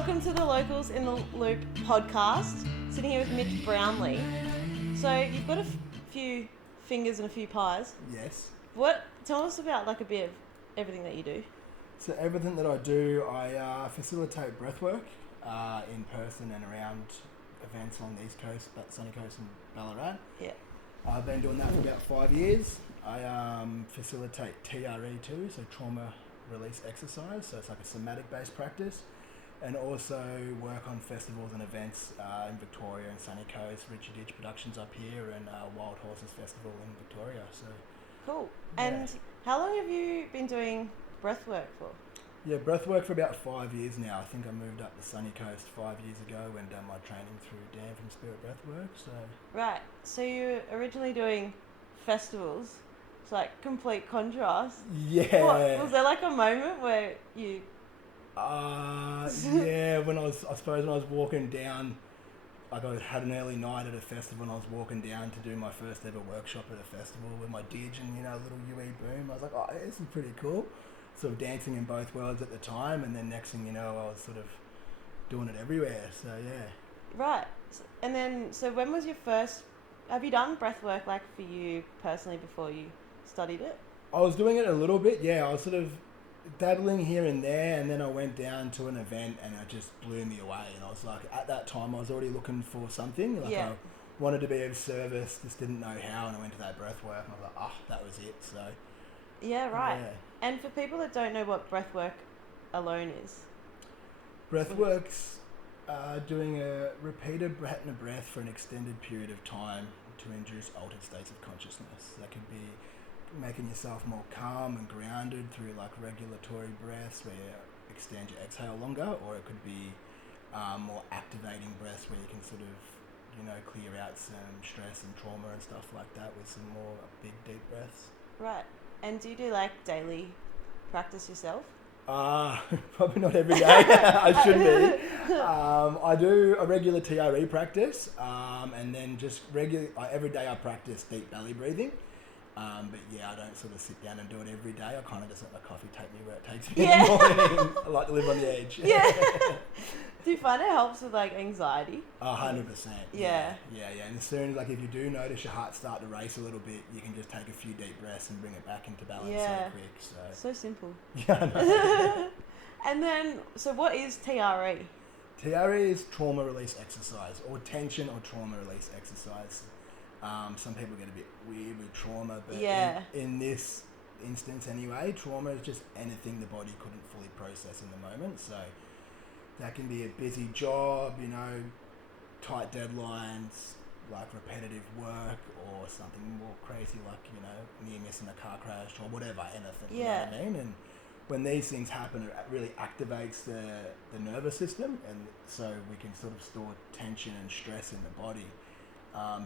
welcome to the Locals in the Loop podcast. Sitting here with Mitch Brownlee. So you've got a few fingers and a few pies. Yes. Tell us about like a bit of everything that you do. So everything that I do, I facilitate breathwork in person and around events along the East Coast, Sunny Coast and Ballarat. Yeah. I've been doing that for about 5 years. I facilitate TRE too, so trauma release exercise. So it's like a somatic based practice. And also work on festivals and events in Victoria and Sunny Coast, Richie Ditch Productions up here, and Wild Horses Festival in Victoria. So cool. Yeah. And how long have you been doing breathwork for? Yeah, breathwork for about 5 years now. I think I moved up to Sunny Coast 5 years ago and done my training through Dan from Spirit Breathwork. So Right. So you were originally doing festivals. It's like complete contrast. yeah. Was there like a moment where you... Yeah, when I was walking down, like I had an early night at a festival and I was walking down to do my first ever workshop at a festival with my Didge and, a little UE boom. I was like, oh, this is pretty cool. Sort of dancing in both worlds at the time, and then next thing you know, I was sort of doing it everywhere. So, yeah. Right. And then, so when was your first... Have you done breathwork like for you personally before you studied it? I was doing it a little bit, yeah. I was sort of dabbling here and there, and then I went down to an event and it just blew me away. And I was like, at that time, I was already looking for something. Like, yeah. I wanted to be of service, just didn't know how, and I went to that breath work and I was like, oh, that was it. So Yeah, right. yeah. And for people that don't know what breathwork alone is. Breathwork's doing a repeated pattern of breath for an extended period of time to induce altered states of consciousness. That could be making yourself more calm and grounded through like regulatory breaths where you extend your exhale longer, or it could be more activating breaths where you can sort of clear out some stress and trauma and stuff like that with some more big deep breaths. Right. And do you do like daily practice yourself? Probably not every day. I should be. I do a regular TRE practice, and then just every day I practice deep belly breathing. But yeah, I don't sort of sit down and do it every day. I kind of just let my coffee take me where it takes me in the morning. I like to live on the edge. Yeah. Do you find it helps with like anxiety? 100%. Yeah. And as soon as if you do notice your heart start to race a little bit, you can just take a few deep breaths and bring it back into balance so quick. So simple. Yeah, I know. And then, so what is TRE? TRE is trauma release exercise, or tension or trauma release exercise. Some people get a bit weird with trauma, but in this instance anyway, trauma is just anything the body couldn't fully process in the moment. So that can be a busy job, tight deadlines, like repetitive work, or something more crazy like, near missing a car crash or whatever, anything. You know what I mean? And when these things happen, it really activates the nervous system, and so we can sort of store tension and stress in the body.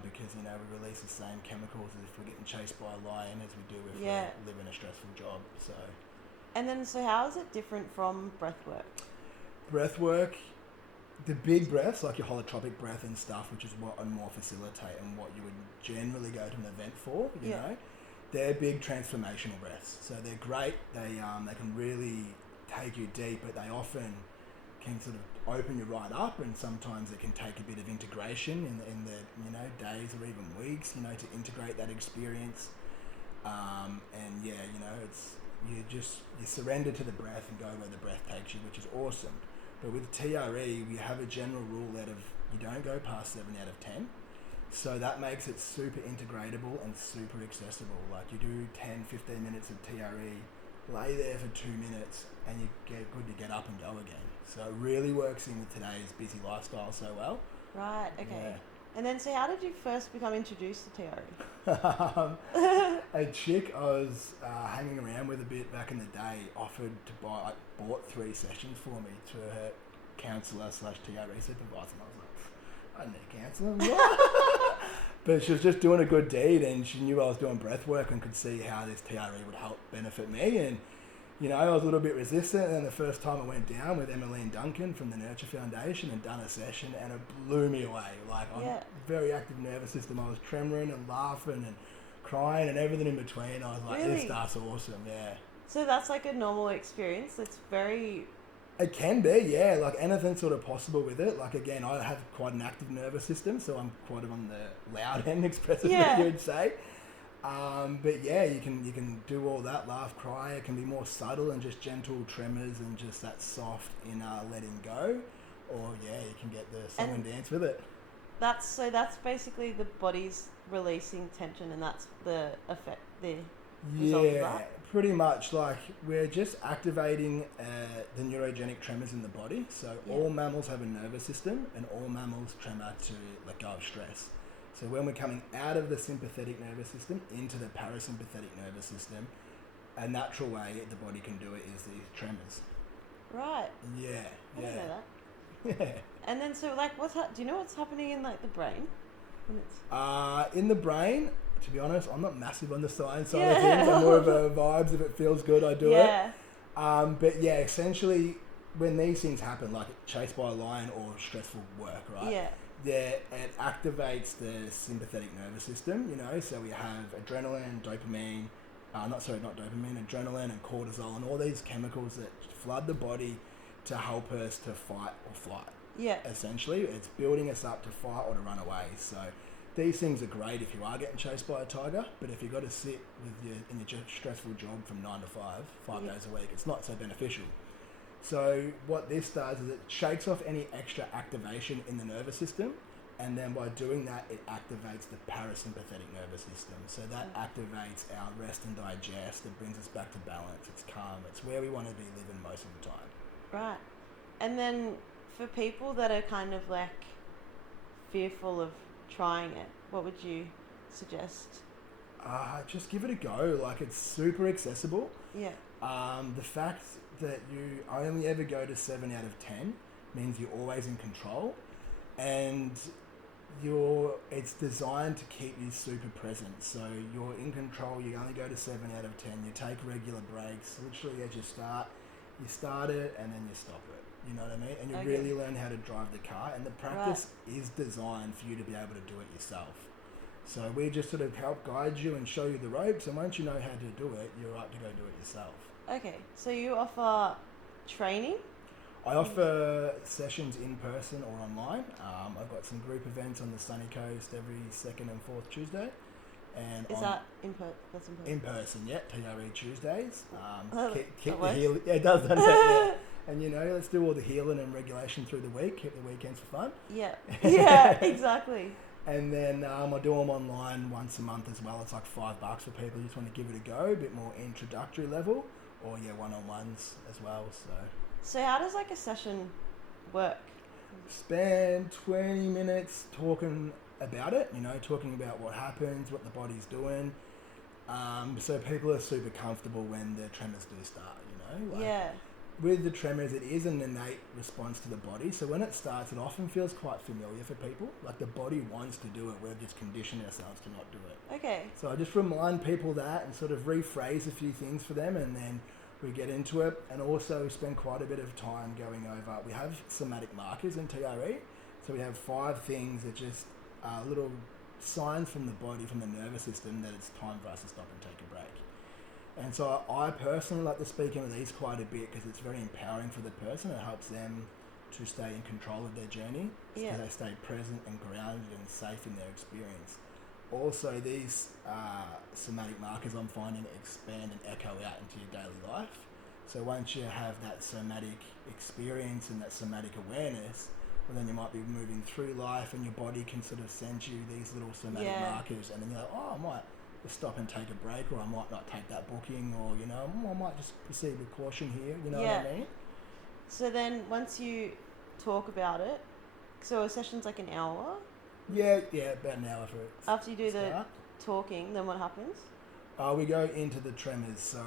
Because we release the same chemicals as if we're getting chased by a lion as we do if we live in a stressful job. So how is it different from breathwork? Breathwork, the big breaths like your holotropic breath and stuff, which is what I more facilitate and what you would generally go to an event for. You know, they're big transformational breaths. So they're great. They can really take you deep, but they often can sort of open you right up, and sometimes it can take a bit of integration in the days or even weeks to integrate that experience, and it's you surrender to the breath and go where the breath takes you, which is awesome. But with TRE we have a general rule that you don't go past 7 out of 10, so that makes it super integratable and super accessible. Like you do 10-15 minutes of TRE, lay there for 2 minutes, and you get good to get up and go again. So it really works in with today's busy lifestyle so well. Right, okay. Yeah. And then, so how did you first become introduced to TRE? A chick I was hanging around with a bit back in the day offered to bought 3 sessions for me to her counsellor / TRE supervisor. And I was like, I don't need a counsellor. But she was just doing a good deed, and she knew I was doing breath work and could see how this TRE would help benefit me. And I was a little bit resistant, and the first time I went down with Emmeline Duncan from the Nurture Foundation and done a session, and it blew me away. Like, I'm very active nervous system. I was tremoring and laughing and crying and everything in between. I was like, This stuff's awesome, yeah. So that's like a normal experience. It's very It can be, yeah. Like anything's sort of possible with it. Like again, I have quite an active nervous system, so I'm quite on the loud end, expressively, you would say. But yeah, you can do all that, laugh, cry. It can be more subtle and just gentle tremors and just that soft inner letting go. Or yeah, you can get the song and dance with it. That's basically the body's releasing tension, and that's the effect, the result of that. Pretty much. Like we're just activating the neurogenic tremors in the body. So all mammals have a nervous system, and all mammals tremor to let go of stress. So when we're coming out of the sympathetic nervous system into the parasympathetic nervous system, a natural way the body can do it is these tremors. Right. Yeah. I didn't know that. Yeah. And then so like do you know what's happening in like the brain? When it's... in the brain, to be honest, I'm not massive on the science side of things. I'm more of a vibes. If it feels good, I do it. But yeah, essentially when these things happen, like chased by a lion or stressful work, right? Yeah. It activates the sympathetic nervous system, you know, so we have adrenaline, dopamine, adrenaline and cortisol and all these chemicals that flood the body to help us to fight or flight. Yeah. Essentially, it's building us up to fight or to run away. So these things are great if you are getting chased by a tiger, but if you've got to sit in your stressful job from 9 to 5 days a week, it's not so beneficial. So what this does is it shakes off any extra activation in the nervous system, and then by doing that, it activates the parasympathetic nervous system. So that activates our rest and digest. It brings us back to balance. It's calm. It's where we want to be living most of the time. Right. And then for people that are kind of like fearful of trying it, what would you suggest? Just give it a go. Like it's super accessible. Yeah. The fact that you only ever go to 7 out of 10 means you're always in control, and it's designed to keep you super present. So you're in control. You only go to 7 out of 10. You take regular breaks. Literally, as you start it and then you stop it. You know what I mean? And you really learn how to drive the car. And the practice is designed for you to be able to do it yourself. So we just sort of help guide you and show you the ropes. And once you know how to do it, you're right to go do it yourself. Okay. So you offer training? I offer sessions in person or online. I've got some group events on the sunny coast every second and fourth Tuesday. And is that in person? That's in person. In person, yeah. TRE Tuesdays. Keep the healing. Yeah, it does. Doesn't it? Yeah. And you know, let's do all the healing and regulation through the week. Keep the weekends for fun. Yeah. Yeah. Exactly. And then I do them online once a month as well. It's like $5 for people who just want to give it a go, a bit more introductory level, or one-on-ones as well. So how does like a session work? Spend 20 minutes talking about it, you know, talking about what happens, what the body's doing. So people are super comfortable when the tremors do start, you know. Like with the tremors, it is an innate response to the body. So when it starts, it often feels quite familiar for people. Like the body wants to do it. We've just conditioned ourselves to not do it. Okay. So I just remind people that and sort of rephrase a few things for them, and then we get into it. And also spend quite a bit of time going over. We have somatic markers in TRE. So we have 5 things that just are little signs from the body, from the nervous system, that it's time for us to stop and take a break. And so I personally like to speak into these quite a bit because it's very empowering for the person. It helps them to stay in control of their journey, so they stay present and grounded and safe in their experience. Also, these somatic markers I'm finding expand and echo out into your daily life. So once you have that somatic experience and that somatic awareness, well, then you might be moving through life and your body can sort of send you these little somatic markers, and then you're like, oh, I might just stop and take a break, or I might not take that booking, or, you know, I might just proceed with caution here, you know what I mean? So then once you talk about it, so a session's like an hour? Yeah, about an hour for it. After you do the talking, then what happens? We go into the tremors, so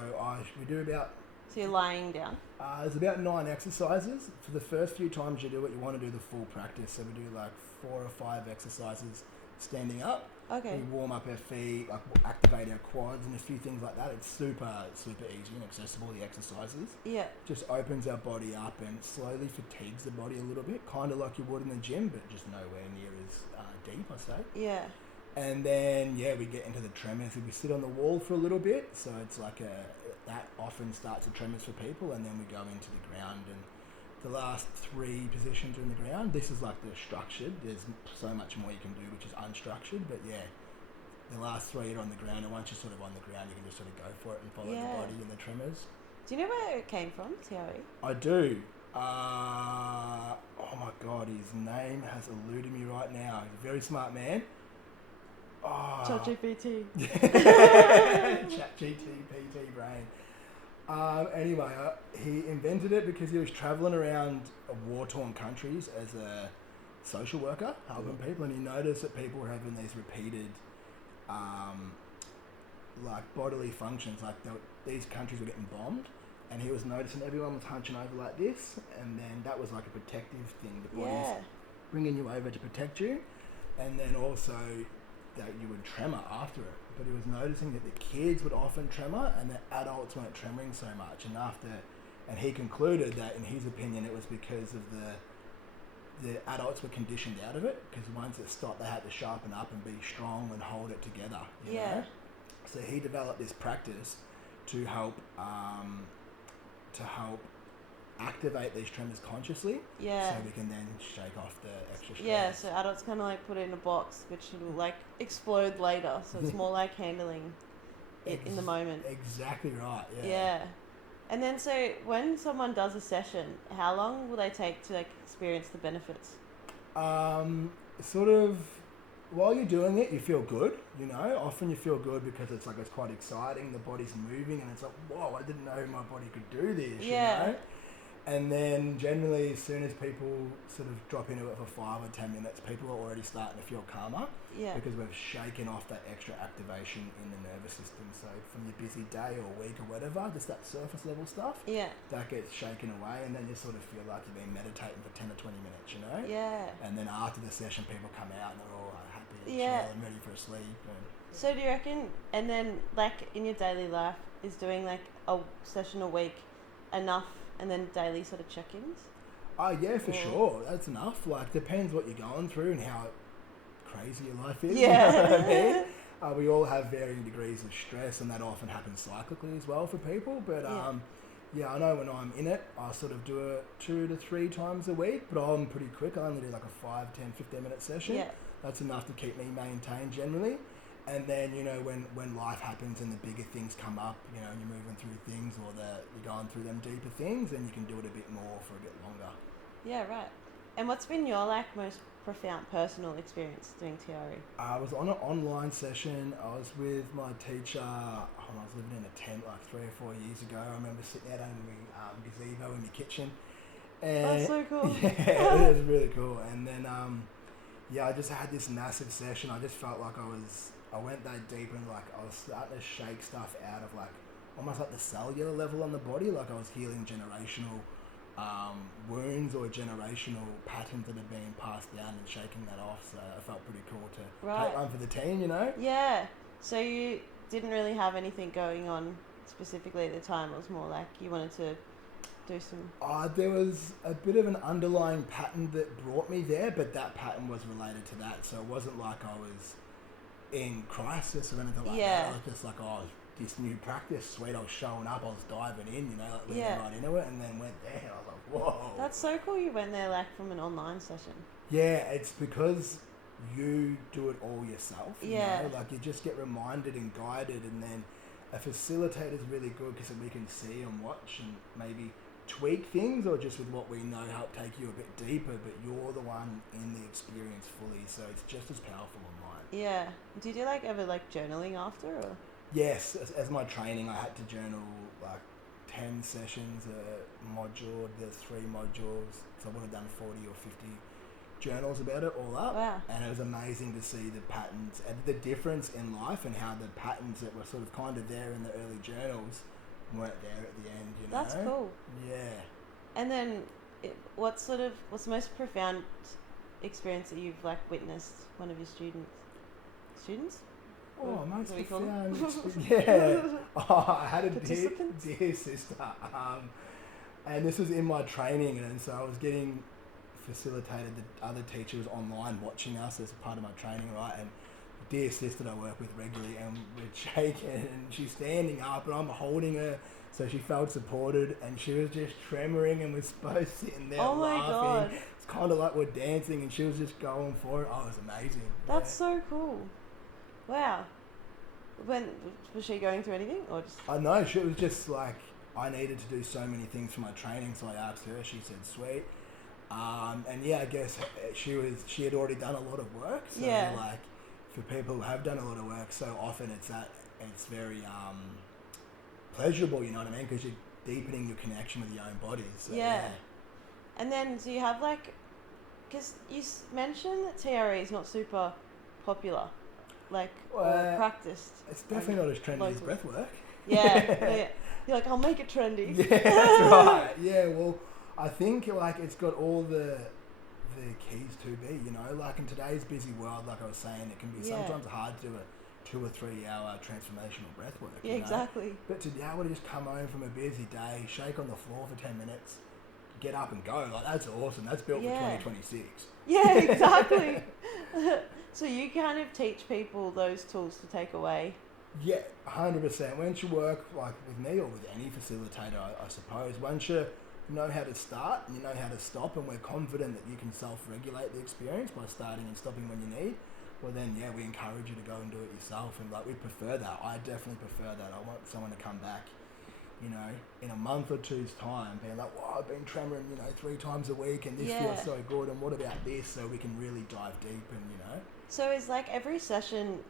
we do about... So you're lying down? There's about 9 exercises. For the first few times you do it, you want to do the full practice, so we do like 4 or 5 exercises standing up. Okay. We warm up our feet, like activate our quads and a few things like that. It's super easy and accessible, the exercises. Yeah. Just opens our body up and slowly fatigues the body a little bit, kind of like you would in the gym, but just nowhere near as deep, I say. Yeah. And then, we get into the tremors. We sit on the wall for a little bit, so it's like that often starts the tremors for people, and then we go into the ground and the last 3 positions are in the ground. This is like the structured. There's so much more you can do, which is unstructured. But yeah, the last 3 are on the ground, and once you're sort of on the ground, you can just sort of go for it and follow the body and the tremors. Do you know where it came from, TRE? I do. Oh my God, his name has eluded me right now. He's a very smart man. ChatGPT. ChatGPT brain. Anyway, he invented it because he was travelling around war-torn countries as a social worker, helping people, and he noticed that people were having these repeated, like bodily functions, like these countries were getting bombed, and he was noticing everyone was hunching over like this, and then that was like a protective thing. The body's bringing you over to protect you, and then also that you would tremor after it. But he was noticing that the kids would often tremor and the adults weren't tremoring so much. And he concluded that, in his opinion, it was because of the adults were conditioned out of it, because once it stopped, they had to sharpen up and be strong and hold it together. You know? So he developed this practice to help activate these tremors consciously, so we can then shake off the extra stress. So adults kind of like put it in a box which will like explode later, so it's more like handling it in the moment. Exactly right. And then so when someone does a session, how long will they take to like experience the benefits? Sort of while you're doing it, you feel good, you know. Often you feel good because it's quite exciting, the body's moving, and it's like, whoa, I didn't know my body could do this, you know. And then generally, as soon as people sort of drop into it for 5 or 10 minutes, people are already starting to feel calmer, because we've shaken off that extra activation in the nervous system. So from your busy day or week or whatever, just that surface level stuff, that gets shaken away, and then you sort of feel like you've been meditating for 10 or 20 minutes, you know? And then after the session, people come out and they're all happy and chill and ready for a sleep. So do you reckon, and then like in your daily life, is doing like a session a week enough? And then daily sort of check-ins? Oh, yeah, for sure. That's enough. Like, depends what you're going through and how crazy your life is. You know what I mean? We all have varying degrees of stress, and that often happens cyclically as well for people. But, I know when I'm in it, I sort of do it 2 to 3 times a week, but I'm pretty quick. I only do like a 5, 10, 15-minute session. That's enough to keep me maintained generally. And then, you know, when life happens and the bigger things come up, you know, you're moving through things, or you're going through them deeper things, then you can do it a bit more for a bit longer. Yeah, right. And what's been your like most profound personal experience doing TRE? I was on an online session. I was with my teacher. I was living in a tent like 3 or 4 years ago. I remember sitting out in the gazebo in the kitchen. And that's so cool. Yeah, it was really cool. And then, I just had this massive session. I just felt like I went that deep, and like I was starting to shake stuff out of like almost like the cellular level on the body, like I was healing generational wounds or generational patterns that had been passed down and shaking that off. So it felt pretty cool to take one for the team, you know? Yeah. So you didn't really have anything going on specifically at the time. It was more like you wanted to do some... there was a bit of an underlying pattern that brought me there, but that pattern was related to that. So it wasn't like I was in crisis or anything like that. I was just like, this new practice, sweet, I was showing up, I was diving in, you know, like leaning right into it, and then went there, and I was like, whoa. That's so cool you went there like from an online session. Yeah, it's because you do it all yourself, you know, like you just get reminded and guided, and then a facilitator is really good because we can see and watch and maybe tweak things, or just with what we know help take you a bit deeper, but you're the one in the experience fully, so it's just as powerful online. Yeah. Do you do like ever like journaling after, or? Yes, as my training I had to journal like 10 sessions a module. There's 3 modules, so I would have done 40 or 50 journals about it all up. Wow. And it was amazing to see the patterns and the difference in life, and how the patterns that were sort of kind of there in the early journals weren't there at the end, you know? That's cool. Yeah. And then what's the most profound experience that you've like witnessed one of your students? Oh, most profound experience. I had a dear sister, and this was in my training, and so I was getting facilitated. The other teacher was online watching us as part of my training, right? And the dear sister that I work with regularly, and we're shaking, and she's standing up, and I'm holding her, so she felt supported, and she was just tremoring, and was both sitting there Oh my laughing. God. It's kind of like we're dancing, and she was just going for it. Oh, it was amazing. That's so cool. Wow. When was she going through anything, or just? I know, she was just like, I needed to do so many things for my training, so I asked her. She said, "Sweet." And yeah, I guess she had already done a lot of work. So like, for people who have done a lot of work, so often it's very pleasurable. You know what I mean? Because you're deepening your connection with your own body. So, yeah. And then do you have like, because you mentioned that TRE is not super popular, like or practiced. It's definitely not as trendy as breathwork. Yeah. You're like, I'll make it trendy. Yeah, that's right. Yeah, well, I think like it's got all the keys to be, you know, like in today's busy world, like I was saying, it can be sometimes hard to do a 2 or 3 hour transformational breathwork. Yeah, exactly. But to be able to just come home from a busy day, shake on the floor for 10 minutes, get up and go, like that's awesome. That's built for 2026. Yeah, exactly. So you kind of teach people those tools to take away. Yeah, 100%. Once you work like with me or with any facilitator, I suppose, once you know how to start and you know how to stop, and we're confident that you can self-regulate the experience by starting and stopping when you need, well then, yeah, we encourage you to go and do it yourself. And like, we prefer that. I definitely prefer that. I want someone to come back, you know, in a month or two's time, being like, "Wow, I've been tremoring, 3 times a week, and this feels so good. And what about this?" So we can really dive deep, and So is like every session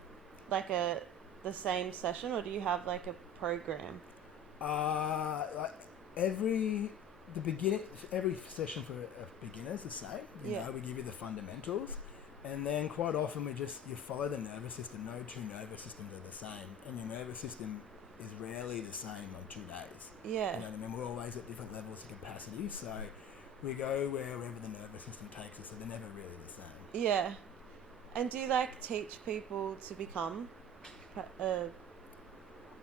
like the same session, or do you have like a program? Like every session for a beginner is the same. You know, we give you the fundamentals, and then quite often you follow the nervous system. No two nervous systems are the same, and your nervous system is rarely the same on 2 days. Yeah. You know what I mean? We're always at different levels of capacity, so we go wherever the nervous system takes us, so they're never really the same. Yeah. And do you like teach people to become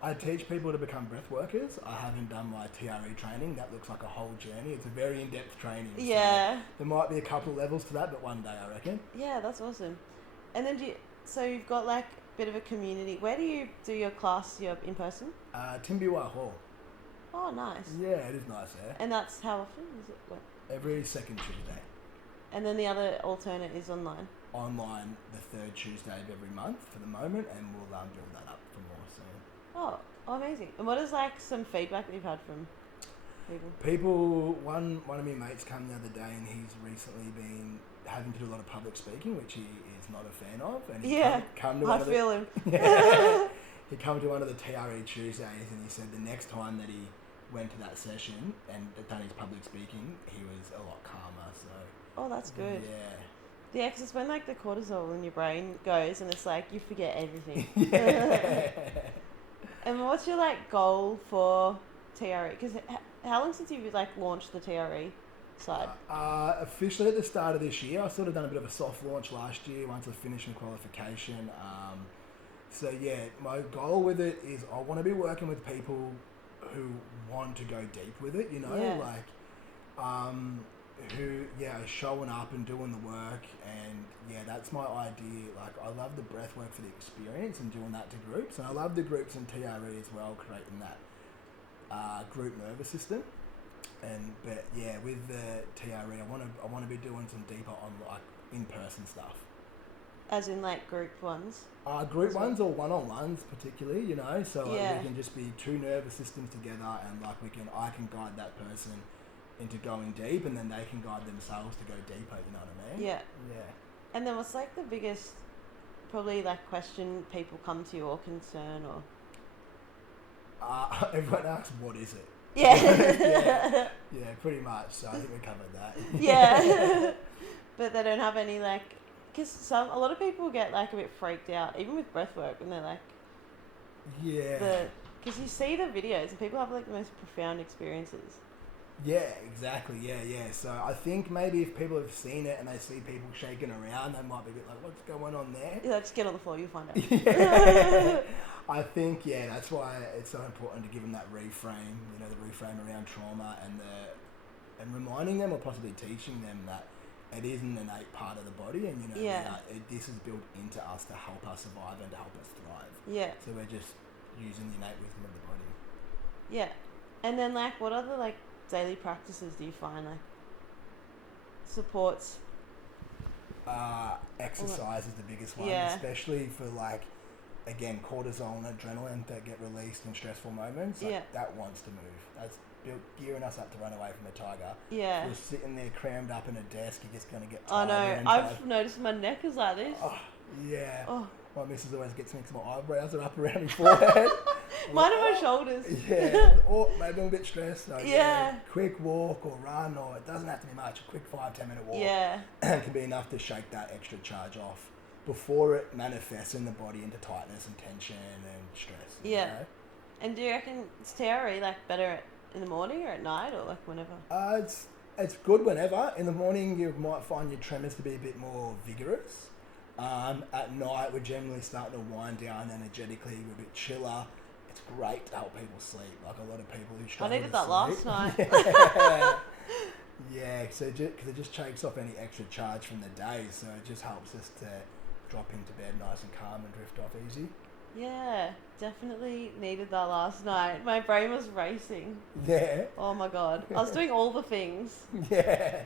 I teach people to become breath workers. I haven't done my TRE training. That looks like a whole journey. It's a very in-depth training. Yeah. So there might be a couple levels to that, but one day I reckon. Yeah, that's awesome. And then so you've got like a bit of a community. Where do you do your class, your in person? Timbiwa Hall. Oh, nice. Yeah, it is nice there. And that's how often? Is it what? Every second Tuesday. And then the other alternate is online? Online the 3rd Tuesday of every month for the moment, and we'll build that up for more soon. Oh, amazing. And what is like some feedback that you've had from people? One of my mates came the other day, and he's recently been having to do a lot of public speaking, which he is not a fan of. And he come to him. Yeah, he come to one of the TRE Tuesdays, and he said the next time that he went to that session and done his public speaking, he was a lot calmer. So. Oh, that's good. Yeah. Yeah, because it's when like the cortisol in your brain goes, and it's like you forget everything. Yeah. And what's your like goal for TRE? Because how long since you've like launched the TRE side? Officially at the start of this year. I sort of done a bit of a soft launch last year once I finished my qualification. So yeah, my goal with it is I want to be working with people who want to go deep with it. Who are showing up and doing the work, and that's my idea. Like, I love the breath work for the experience and doing that to groups, and I love the groups in TRE as well, creating that group nervous system. But with the TRE, I want to be doing some deeper on like in-person stuff. As in like group ones? Group ones or one-on-ones particularly, so we can just be 2 nervous systems together, and like I can guide that person into going deep, and then they can guide themselves to go deeper, you know what I mean? Yeah. Yeah. And then what's like the biggest, probably like question people come to you or concern or? Everyone asks, what is it? Yeah. Yeah, pretty much. So I think we covered that. Yeah. But they don't have any like, because a lot of people get like a bit freaked out, even with breathwork, and they're like, because you see the videos and people have like the most profound experiences. Yeah, exactly. Yeah. So I think maybe if people have seen it and they see people shaking around, they might be a bit like, what's going on there? Yeah, just get on the floor, you'll find out. Yeah. I think, that's why it's so important to give them that reframe, the reframe around trauma, and reminding them or possibly teaching them that it is an innate part of the body, and this is built into us to help us survive and to help us thrive. Yeah. So we're just using the innate wisdom of the body. Yeah. And then like what other like daily practices do you find like supports? Exercise is the biggest one, especially for like, again, cortisol and adrenaline that get released in stressful moments. Like, that wants to move. That's gearing us up to run away from a tiger. Yeah. If you're sitting there crammed up in a desk, you're just going to get I tired. know. I've noticed my neck is like this. Oh, yeah. Oh. My missus always gets me because my eyebrows are up around my forehead. Mine are my shoulders. Yeah. Or maybe I'm a bit stressed. So yeah. Quick walk or run, or it doesn't have to be much. A quick 5-10 minute walk. Yeah. Can be enough to shake that extra charge off before it manifests in the body into tightness and tension and stress. Yeah. You know? And do you reckon it's TRE like better in the morning or at night or like whenever? It's good whenever. In the morning you might find your tremors to be a bit more vigorous. At night we're generally starting to wind down energetically, we're a bit chiller. It's great to help people sleep. Like a lot of people who struggle I needed to that sleep. last night. Yeah, so because it just shakes off any extra charge from the day, so it just helps us to drop into bed nice and calm and drift off easy. Yeah, definitely needed that last night. My brain was racing. Yeah. Oh my god. I was doing all the things. Yeah.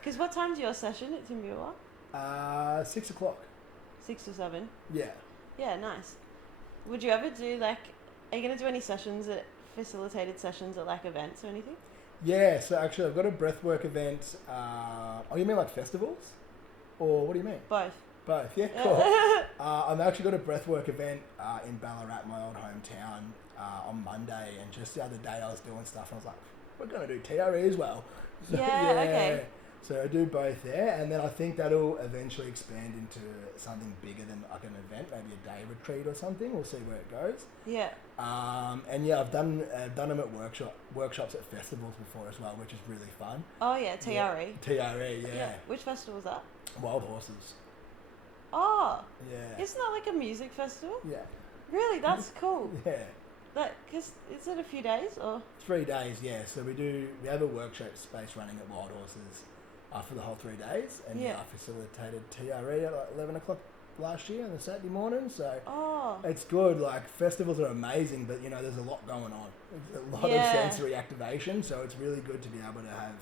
Because what time's your session at Timbua? 6 o'clock. 6 or 7? Yeah. Yeah, nice. Would you ever do like, are you going to do any sessions facilitated sessions at like events or anything? Yeah, so actually I've got a breathwork event. You mean like festivals? Or what do you mean? Both. Both, yeah, cool. I've actually got a breathwork event in Ballarat, my old hometown, on Monday, and just the other day I was doing stuff and I was like, we're going to do TRE as well. So, okay. So I do both there, and then I think that'll eventually expand into something bigger than like an event, maybe a day retreat or something. We'll see where it goes. Yeah. And yeah, I've done them at workshops at festivals before as well, which is really fun. Oh yeah, TRE. Yeah, TRE, yeah. Which festival was that? Wild Horses. Oh. Yeah. Isn't that like a music festival? Yeah. Really? That's cool. Yeah. Cause is it a few days or? 3 days, yeah. So we have a workshop space running at Wild Horses for the whole 3 days, and I facilitated TRE at like 11 o'clock last year on a Saturday morning. So it's good. Like festivals are amazing, but you know there's a lot going on. There's a lot of sensory activation, so it's really good to be able to have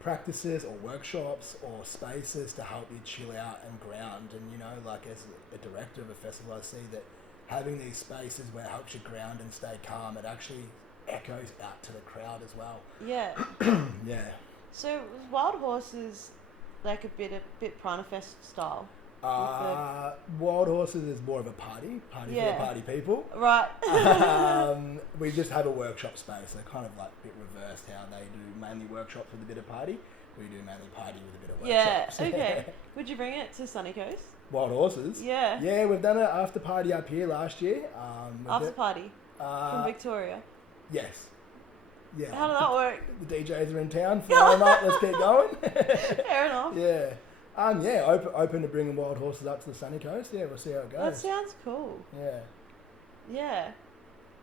practices or workshops or spaces to help you chill out and ground. And you know, like as a director of a festival, I see that having these spaces where it helps you ground and stay calm, it actually echoes out to the crowd as well. Yeah. Yeah. So was Wild Horses like a bit Pranafest style? Wild Horses is more of a party for the party people. Right. We just have a workshop space. They're kind of like a bit reversed how they do mainly workshops with a bit of party. We do mainly party with a bit of workshops. Yeah, okay. Would you bring it to Sunny Coast? Wild Horses? Yeah. Yeah, we've done an after party up here last year. After party? From Victoria? Yes. Yeah. How did that work? The DJs are in town. Fire them up. Let's keep going. Fair enough. Yeah. Open to bringing Wild Horses up to the Sunny Coast. Yeah, we'll see how it goes. That sounds cool. Yeah. Yeah.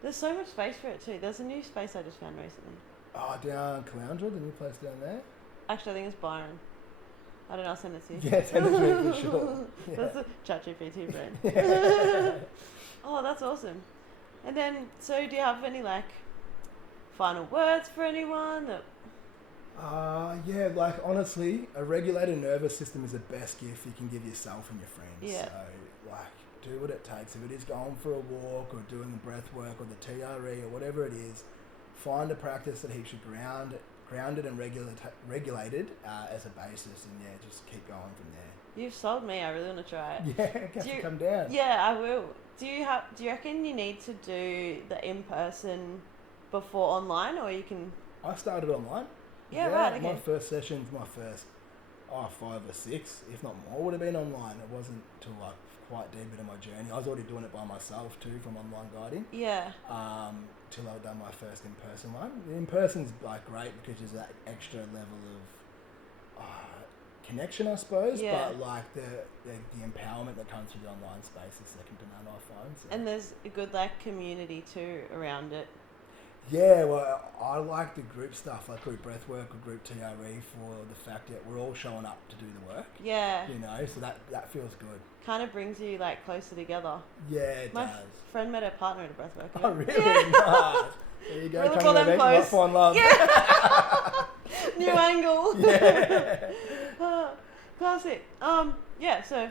There's so much space for it too. There's a new space I just found recently. Oh, down Caloundra, the new place down there? Actually, I think it's Byron. I don't know, I'll send it to you. Yeah, send it to me for sure. Yeah. That's the ChatGPT brain. Yeah. Oh, that's awesome. And then, so do you have any like final words for anyone that... Yeah, like honestly, a regulated nervous system is the best gift you can give yourself and your friends. Yeah. So, like, do what it takes. If it is going for a walk or doing the breath work or the TRE or whatever it is, find a practice that keeps you grounded and regulated as a basis, and just keep going from there. You've sold me. I really want to try it. Yeah, have to come down. Yeah, I will. Do you reckon you need to do the in-person before online, or you can... I started online. Yeah, right, okay. My first sessions, 5 or 6, if not more, would have been online. It wasn't till like quite deep into my journey. I was already doing it by myself too, from online guiding. Yeah. Till I'd done my first in-person one. The in-person's like great because there's that extra level of connection, I suppose. Yeah. But like the empowerment that comes through the online space is second to none, I find. So. And there's a good like community too around it. Yeah, well, I like the group stuff, like group breathwork or group TRE, for the fact that we're all showing up to do the work. Yeah. You know, so that feels good. Kind of brings you like closer together. Yeah, it My does. Friend met her partner at a breathwork. Oh, really? Yeah. Nice. There you go. Really Come call to them event, you might close. find love. Yeah. New angle. Yeah. Classic. Yeah, so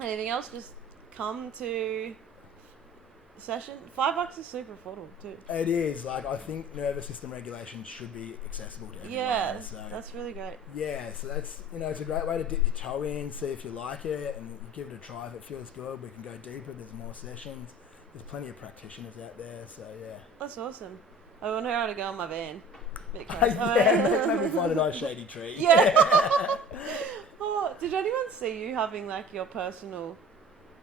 anything else? Just come to session. $5 is super affordable too. It is. Like, I think nervous system regulation should be accessible to everyone. Yeah, So, that's really great. yeah, so that's, it's a great way to dip your toe in, see if you like it, and give it a try. If it feels good, we can go deeper. There's more sessions. There's plenty of practitioners out there, so yeah. That's awesome. I want her to go on my van. Bit Yeah, crazy. maybe find a nice shady tree. Yeah. Oh, did anyone see you having like your personal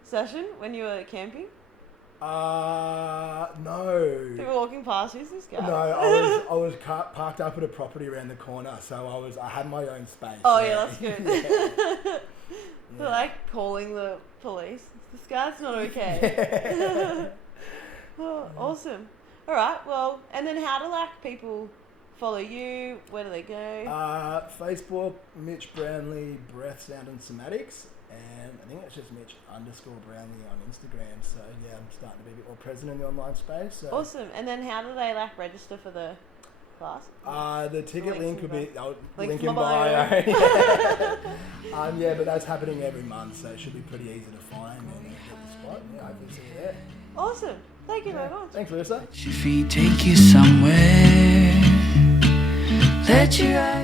session when you were camping? No. People walking past, who's this guy? No, I was parked up at a property around the corner, so I had my own space. Oh yeah, that's good. Yeah. They're like calling the police. This guy's not okay. Yeah. Oh, awesome. All right. Well, and then how do like people follow you? Where do they go? Facebook, Mitch Brownlee, Breath, Sound and Somatics, and I think it's just Mitch_Brownlee on Instagram. So yeah, I'm starting to be a bit more present in the online space. So. Awesome. And then how do they like register for the class? The ticket link will be link in in my bio. bio. Yeah, but that's happening every month, so it should be pretty easy to find and get the spot. Yeah, hopefully see you there. Awesome. Thank you very much. Thanks, Larissa. Let your feet take you somewhere. Let your eyes